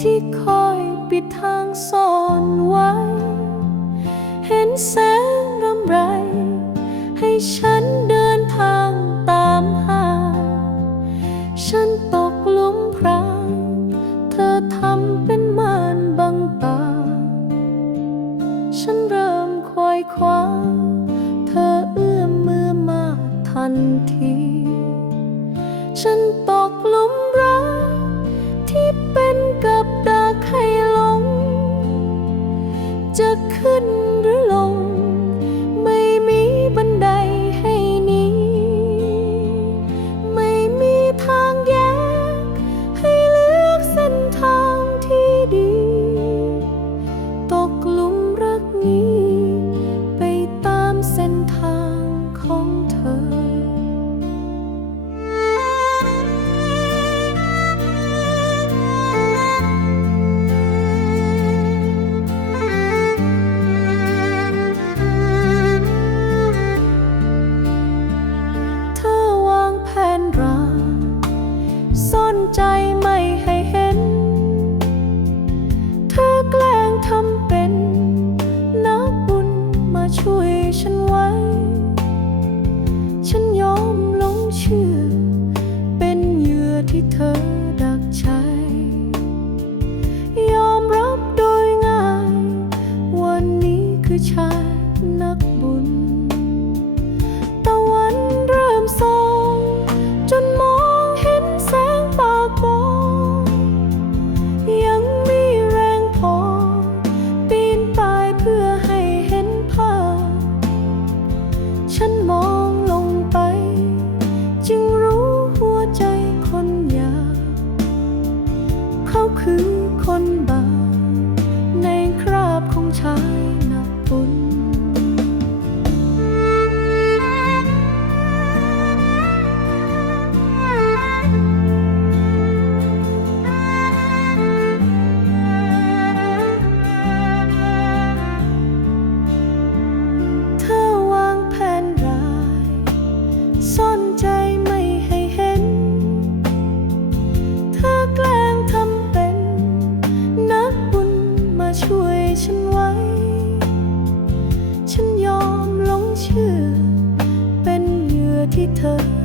ที่คอยปิดทางซ่อนไวเห็นแสงรำไร ให้ฉัน ฉันเริ่มควายคว้า เธอเอื้อมมือมาทันที ฉันต นักบุญ ตะวันเริ่มส่องจนมองเห็นแสงปากมอยังมีแรงพอ ปีนไปเพื่อให้เห็นภาพฉันมอง ชื่อ เป็นเหยื่อที่เธอ